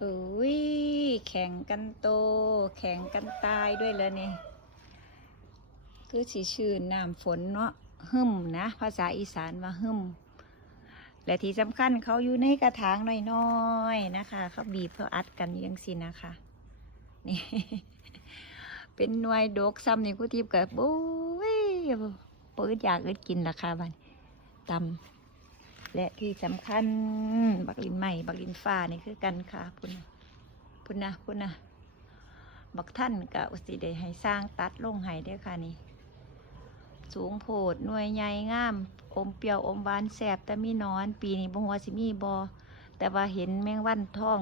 เอ้ยแข่งกันโต แข่งกันตายด้วยเลยนี่คือสีชื่นน้ำฝนเนาะหึมนะ ภาษาอีสานว่าหึมและที่สำคัญเขาอยู่ในกระถางน้อยๆนะคะ เขาบีบเขาอัดกันยังสินะคะนี่เป็นหน่วยดกซ้ำนี่กูทิพย์กับโอ้ยปิดอยากอิดกินราคาบันตำ และที่สำคัญบักลินใหม่ บักลินฟ้านี่คือกันค่ะพุ่นะพุ่นนะพุ่นนะบักท่านกับอุสิได้ให้สร้างตัดลงให้ด้อค่ะนี่ สูงโพดหน่วยใหญ่งาม อมเปรี้ยวอมหวานแสบแต่มีนอน ปีนี้บ่หัวสิมีบอแต่ว่าเห็นแมงวันท้อง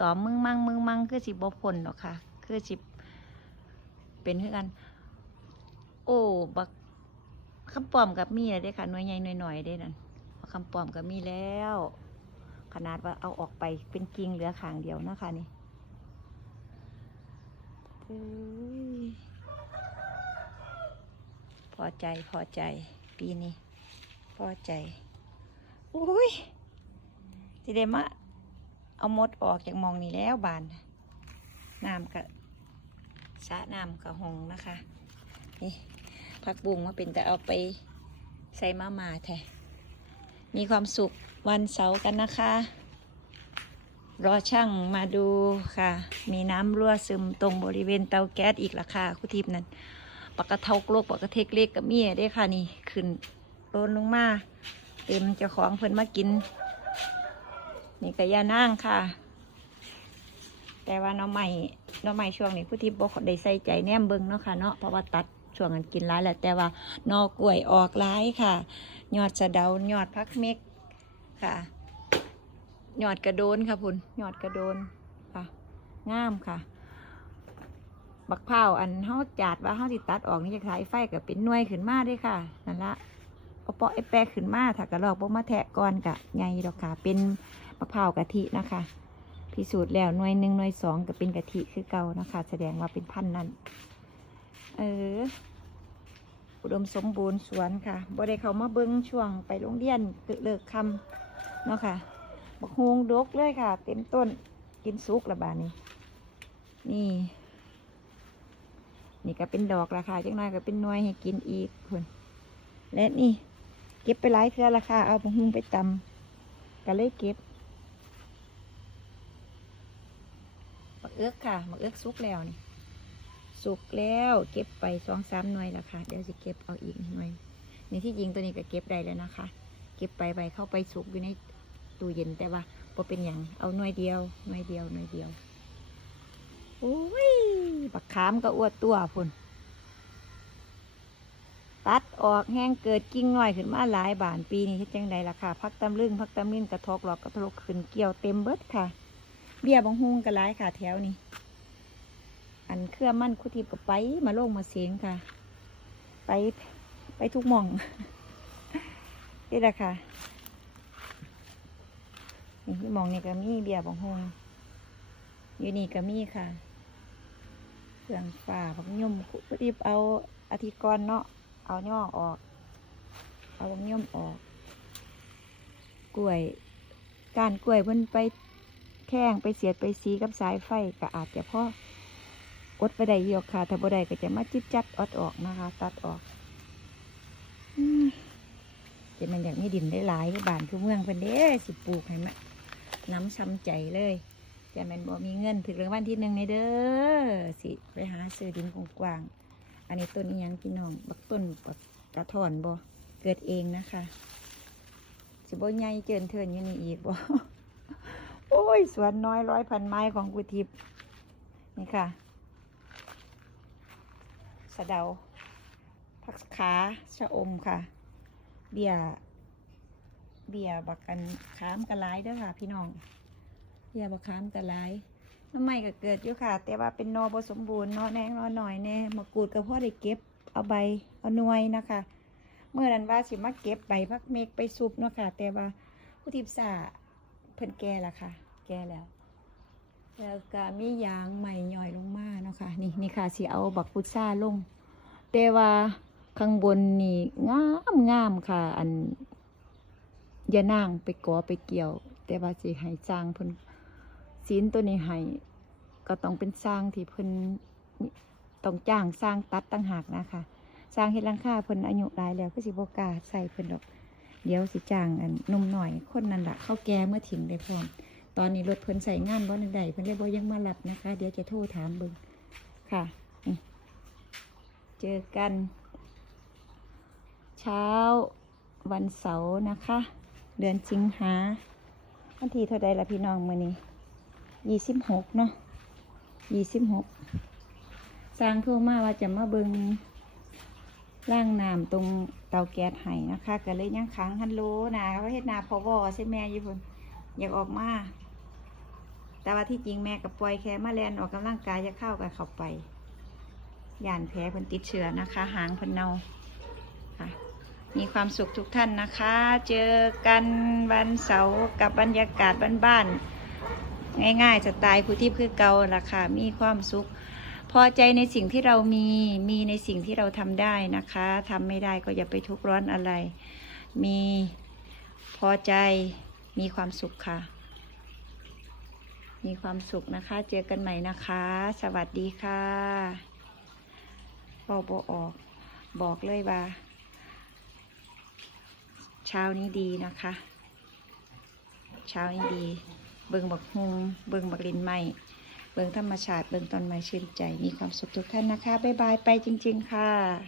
ต่อมึงมั่งมึงมั่งคือสิบ่พ้นหรอกค่ะ คือสิเป็นคือกัน โอ้บักคำปลอมกับมีเลยเด้ค่ะหน่วยใหญ่หน่วยหน่อยเด้นั่น คำปลอมกับมีแล้ว ขนาดว่าเอาออกไปเป็นกิ่งเหลือขางเดียวนะคะนี่พอใจพอใจ ปีนี้ พอใจ อุ้ยสิเดมาเอามดออกจากมองนี่แล้วบานน้ำกะสะน้ำกะหงนะคะ นี่ผักบุ้งมาเป็นแต่เอาไปใส่มาม่าแท้ มีความสุขวันเสาร์กันนะคะ รอช่างมาดูค่ะ มีน้ำรั่วซึมตรงบริเวณเตาแก๊สอีกละค่ะคุณทิพย์นั้นปากกระเทากโลกปากกระเทกเล็กกับเมียได้ค่ะนี่ขึ้นโดนลงมา เต็มเจ้าของเพิ่นมากิน นี่กะยานั่งค่ะ แต่ว่าน้องใหม่น้องใหม่ช่วงนี้ผู้ที่บอกได้ใส่ใจแนมเบิงเนาะค่ะเนาะเพราะว่าตัด ช่วงกันกินร้ายแหละแต่ว่านอกล้วยออกร้ายค่ะ ยอดสะเดายอดพักเม็กค่ะยอดกระโดนค่ะพุ่นยอดกระโดนค่ะงามค่ะ บักเผาวอันเฮาจาดว่าเฮาสิตัดออกนี่จะขายไฟก็เป็นน่วยขึ้นมาด้วยค่ะนั่นละเอาเปาะไอ้แปะขึ้นมาถ้ากระลอกบ่มาแทะก่อนกะไงดอกค่ะเป็นบักเผาวกะทินะคะพิสูจน์แล้วหน่วยหนึ่งหน่วยสองก็เป็นกะทิคือเก่านะคะ แสดงว่าเป็นพันนั้น เออ อุดมสมบูรณ์สวนค่ะบ่ได้เขามาเบิ้งช่วงไปโรงเรียนเลิกคำเนาะค่ะบักฮวงดกเลยค่ะ เต็มต้นกินสุกละบานี้ นี่ นี่ก็เป็นดอกราคาจังน้อยก็เป็นน่วยให้กินอีกคนและนี่ เก็บไปหลายเทือราคาเอาไปหุงไปตำก็เลยเก็บมักเอื้อกค่ะมักเอื้อกสุกแล้วนี่ สุกแล้วเก็บไปสองสามหน่วยและค่ะ เดี๋ยวจะเก็บเอาอีกหน่วยนี่ที่จริงตัวนี้ก็เก็บได้แล้วนะคะ เก็บไปไปเข้าไปสุกอยู่ในตู้เย็นแต่ว่าพอเป็นอย่างเอาหน่วยเดียวหน่วยเดียวหน่วยเดียวโอ้ยบักขามก็อวดตัวพุ่นตัดออกแห้งเกิดกิ่งหน้อยขึ้นมาหลายบานปีนี้เฮ็ดจังใดล่ะค่ะพักตำลึงพักตำลินกระทอกหลอกกระทกขึ้นเกี่ยวเต็มเบิดค่ะ เบี้ยบางฮุงก็หลายค่ะแถวนี้ นเครื่อมั่นคุทิพย์ก็ไปมาโล่งมาเสียงค่ะ ไปไปทุกหม่อง นี่แหละค่ะนี่ที่มองนี่ก็มีเบี้ยบางฮุงอยู่นี่ก็มีค่ะเครื่องฝ่าพักย่อมพอดีเอาอาทิก่อนเนาะเอาย่อออก เอาพักย่อมออก กล้วยการกล้วยมันไปแข้งไปเสียดไปสีกับสายไฟก็อาจจะพอ อดไปได้เยอะค่ะ ถ้าบ่ได้ก็จะมาจิบจัดอดออกนะคะ ตัดออกจะมันอยากมีดินได้หลายบ้านคือเมืองเพิ่นเด้สิปลูกให้มันน้ำช้ำใจเลยแต่แมันบ่มีเงินถึงรางวัลที่หนึ่งในเด้อสิไปหาซื้อดินกว้างๆอันนี้ต้นอีหยังพี่น้องบักต้นบักกระถอนบ่เกิดเองนะคะสิบ่ใหญ่เจินเทินอยู่นี่อีกบ่โอ้ยสวนน้อยร้อยพันไม้ของกุทิพย์นี่ค่ะ สะเดา ผักขาชะอมค่ะ เบียเบียบักกันขามกระไรเด้อค่ะ พี่น้องเบียาบะขามกะหลายน้ำใหม่ก็เกิดอยู่ค่ะ แต่ว่าเป็นนอบสมบูรณ์นาะแนงนอหน่อยแน่มะกรูดก็พ่อได้เก็บเอาใบเอาหน่วยนะคะเมื่อนั้นว่าสิมาเก็บใบพักเมกไปซุปเนาะค่ะ แต่ว่าผู้ทิพสาเพิ่นแก่ละค่ะ แก่แล้ว แล้วก็มียางใหม่ย่อยลงมาเนาะค่ะนี่นี่ค่ะสิเอาบักพุทราลงแต่ว่าข้างบนนี่งามงามค่ะ อันอยานางไปกอไปเกี่ยว แต่ว่าสิให้จางเพิ่นศีลตัวนี้ให้ก็ต้องเป็นสร้างที่เพิ่นต้องจ้างสร้างตัดตั้งหากนะคะสร้างเฮ็ดลังค่าเพิ่นอายุหลายแล้วก็สิบ่กล้าใส่เพิ่นดอก เดี๋ยวสิจ้างอันนุ่มหน่อยคนนั้นล่ะเข้าแก่เมื่อถิ่งได้พร้อม ตอนนี้รถเพิ่นใส่งานบ่ทันใดเพิ่นเลยบ่ยังมารับนะคะ เดี๋ยวจะโทรถามเบิ่งค่ะ เจอกัน เช้าวันเสาร์นะคะ เดือนสิงหาวันที่เท่าใดละพี่น้องมื้อนี้ยี่สิบหกเนาะยี่สิบหกสร้างโทรมาว่าจะมาเบิงล่างน้ำตรงเตาแก๊สไห้นะคะก็เลยยังค้างฮันโลนะเขาเฮ็ดนาพอวอใช่แม่อยู่พุ่นอยากออกมา แต่ว่าที่จริงแม่กับปล่อยแค่มาแลนออกกำลังกายจะเข้ากับเข้าไปย่านแผลเพิ่นติดเชื้อนะคะ หางเพิ่นเนาค่ะมีความสุขทุกท่านนะคะ เจอกันวันเสาร์กับบรรยากาศบ้านๆง่ายๆสไตล์ผู้ที่คือเก่าล่ะค่ะ มีความสุข พอใจในสิ่งที่เรามีมีในสิ่งที่เราทำได้นะคะ ทำไม่ได้ก็อย่าไปทุกข์ร้อนอะไร มีพอใจมีความสุขค่ะ มีความสุขนะคะ เจอกันใหม่นะคะ สวัสดีค่ะบอกบออก บอกเลยว่า เช้านี้ดีนะคะ เช้านี้ดี เบิงบักฮุงเบิงบักลินไม้เบิงธรรมชาติเบิงต้นไม้ชื่นใจ มีความสุขทุกท่านนะคะ บ๊ายบายไปจริง ๆ ค่ะ